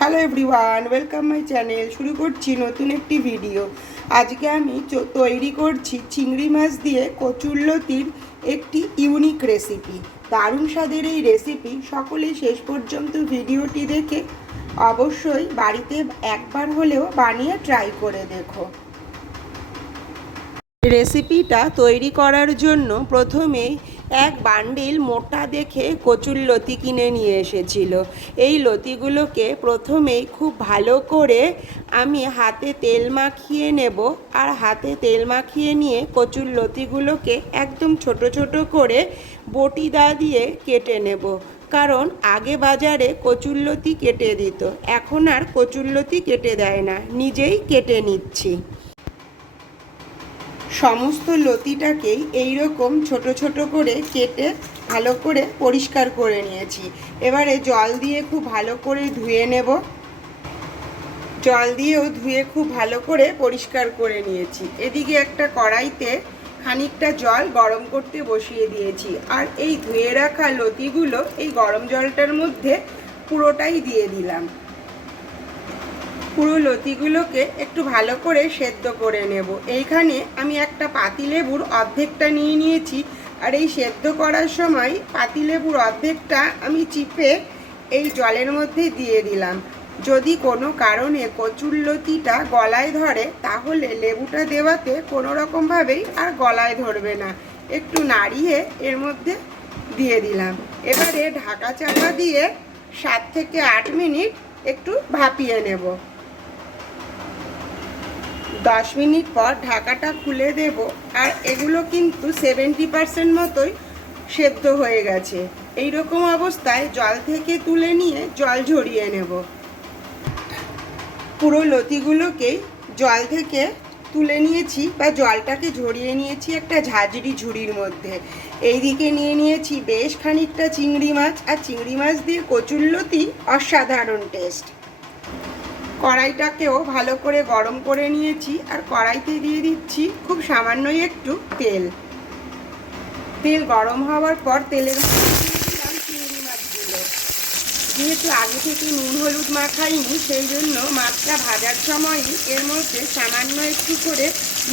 Hello everyone, welcome my channel. শুরু করছি নতুন একটি ভিডিও। আজকে আমি তৈরি করছি চিংড়ি মাছ দিয়ে কচুরলতির একটি ইউনিক রেসিপি। দারুণ স্বাদের এই রেসিপি সকলেই শেষ পর্যন্ত ভিডিওটি দেখে অবশ্যই বাড়িতে একবার হলেও বানিয়ে ট্রাই করে দেখো। রেসিপিটা তৈরি করার জন্য প্রথমেই এক বান্ডিল মোটা দেখে কচুর লতি কিনে নিয়ে এসেছিল। এই লতিগুলোকে প্রথমেই খুব ভালো করে আমি হাতে তেল মাখিয়ে নেব আর হাতে তেল মাখিয়ে নিয়ে কচুর লতিগুলোকে একদম ছোট ছোট করে বটি দা দিয়ে কেটে নেব। কারণ আগে বাজারে কচুরলতি কেটে দিত, এখন আর কচুরলতি কেটে দেয় না, নিজেই কেটে নিচ্ছি। সমস্ত লতিটাকেই এই রকম ছোট ছোট করে কেটে ভালো করে পরিষ্কার করে নিয়েছি। এবারে জল দিয়ে খুব ভালো করে ধুয়ে নেব। জল দিয়েও ধুয়ে খুব ভালো করে পরিষ্কার করে নিয়েছি। এদিকে একটা কড়াইতে খানিকটা জল গরম করতে বসিয়ে দিয়েছি। আর এই ধুয়ে রাখা লতিগুলো এই গরম জলটার মধ্যে পুরোটাই দিয়ে দিলাম। পুরো লতিগুলোকে একটু ভালো করে সেদ্ধ করে নেব। এইখানে আমি একটা পাতিলেবুর অর্ধেকটা নিয়ে নিয়েছি। আর এই সেদ্ধ করার সময় পাতিলেবুর অর্ধেকটা আমি চিপে এই জলের মধ্যে দিয়ে দিলাম। যদি কোনো কারণে কচুরলতিটা গলায় ধরে, তাহলে লেবুটা দেওয়াতে কোনো রকমভাবেই আর গলায় ধরবে না। একটু নাড়িয়ে এর মধ্যে দিয়ে দিলাম। এবারে ঢাকা চাপা দিয়ে সাত থেকে আট মিনিট একটু ভাপিয়ে নেব। দশ মিনিট পর ঢাকাটা খুলে দেব আর এগুলো কিন্তু সেভেন্টি পার্সেন্ট মতোই সেদ্ধ হয়ে গেছে। এই রকম অবস্থায় জল থেকে তুলে নিয়ে জল ঝরিয়ে নেব। পুরো লতিগুলোকেই জল থেকে তুলে নিয়েছি বা জলটাকে ঝরিয়ে নিয়েছি একটা ঝাঁঝরি ঝুড়ির মধ্যে। এইদিকে নিয়ে নিয়েছি বেশ খানিকটা চিংড়ি মাছ। আর চিংড়ি মাছ দিয়ে কচুর লতি অসাধারণ টেস্ট কড়াইটাকেও ভালো করে গরম করে নিয়েছি আর কড়াইতে দিয়ে দিচ্ছি খুব সামান্যই একটু তেল। তেল গরম হওয়ার পর তেলের যেহেতু আগে থেকে নুন হলুদ মাখাইনি, সেই জন্য মাছটা ভাজার সময়ই এর মধ্যে সামান্য একটু করে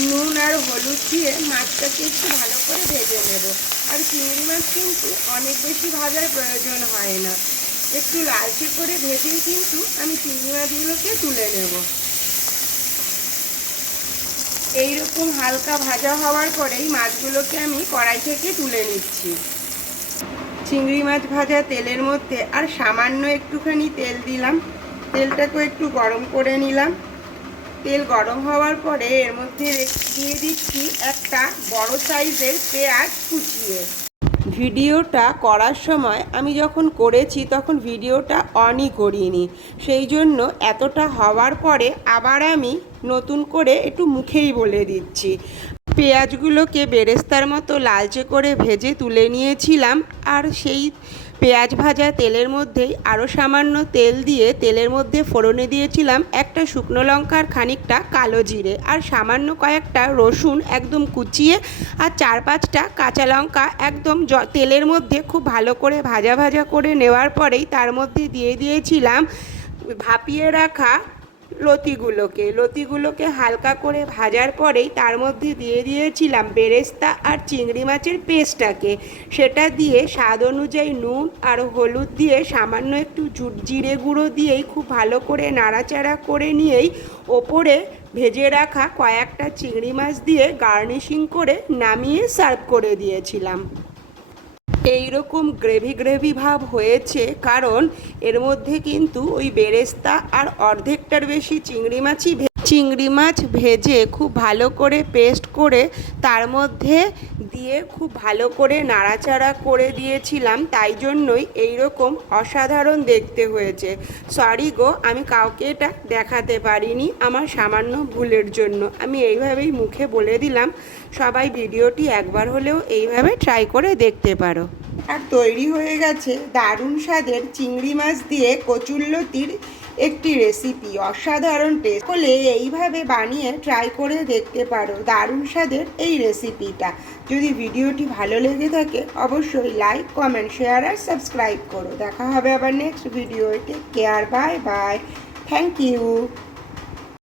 নুন আর হলুদ দিয়ে মাছটাকে একটু ভালো করে ভেজে নেব। আর চিংড়ি মাছ কিন্তু অনেক বেশি ভাজার প্রয়োজন হয় না। একটু লালচে করে ভেজেই কিন্তু আমি চিংড়ি মাছগুলোকে তুলে নেব। এইরকম হালকা ভাজা হওয়ার পরেই মাছগুলোকে আমি কড়াই থেকে তুলে নিচ্ছি। চিংড়ি মাছ ভাজা তেলের মধ্যে আর সামান্য একটুখানি তেল দিলাম। তেলটাকেও একটু গরম করে নিলাম। তেল গরম হওয়ার পরে এর মধ্যে দিয়ে দিচ্ছি একটা বড় সাইজের পেঁয়াজ কুচিয়ে। ভিডিওটা করার সময় আমি যখন করেছি তখন ভিডিওটা অনই করিনি। সেই জন্য এতটা হওয়ার পরে আবার আমি নতুন করে একটু মুখেই বলে দিচ্ছি। পেঁয়াজগুলোকে বেরেস্তার মতো লালচে করে ভেজে তুলে নিয়েছিলাম আর সেই পেঁয়াজ ভাজা তেলের মধ্যেই আরও সামান্য তেল দিয়ে তেলের মধ্যে ফোড়নে দিয়েছিলাম একটা শুকনো লঙ্কার খানিকটা কালো জিরে আর সামান্য কয়েকটা রসুন একদম কুচিয়ে আর চার পাঁচটা কাঁচা লঙ্কা একদম তেলের মধ্যে খুব ভালো করে ভাজা ভাজা করে নেওয়ার পরেই তার মধ্যে দিয়ে দিয়েছিলাম ভাপিয়ে রাখা লতিগুলোকে। লতিগুলোকে হালকা করে ভাজার পরেই তার মধ্যে দিয়ে দিয়েছিলাম বেরেস্তা আর চিংড়ি মাছের পেস্টটাকে। সেটা দিয়ে স্বাদ অনুযায়ী নুন আর হলুদ দিয়ে সামান্য একটু জিরে গুঁড়ো দিয়েই খুব ভালো করে নাড়াচাড়া করে নিয়েই ওপরে ভেজে রাখা কয়েকটা চিংড়ি মাছ দিয়ে গার্নিশিং করে নামিয়ে সার্ভ করে দিয়েছিলাম। এই রকম গ্রেভি গ্রেভি ভাব হয়েছে, কারণ এর মধ্যে কিন্তু ওই বেরেস্তা আর অর্ধেকটার বেশি চিংড়ি মাছই চিংড়ি মাছ ভেজে খুব ভালো করে পেস্ট করে তার মধ্যে দিয়ে খুব ভালো করে নাড়াচাড়া করে দিয়েছিলাম। তাই জন্যই এই রকম অসাধারণ দেখতে হয়েছে। সরি গো, আমি কাউকে এটা দেখাতে পারিনি আমার সামান্য ভুলের জন্য। আমি এইভাবেই মুখে বলে দিলাম, সবাই ভিডিওটি একবার হলেও এইভাবে ট্রাই করে দেখতে পারো। আর তৈরি হয়ে গেছে দারুণ স্বাদের চিংড়ি মাছ দিয়ে কচুরলতির একটি রেসিপি অসাধারণ টেস্ট হলে এইভাবে বানিয়ে ট্রাই করে দেখতে পারো, দারুণ স্বাদের এই রেসিপিটা যদি ভিডিওটি ভালো লেগে থাকে, অবশ্যই লাইক কমেন্ট শেয়ার আর সাবস্ক্রাইব করো। দেখা হবে আবার নেক্সট ভিডিওতে care bye bye thank you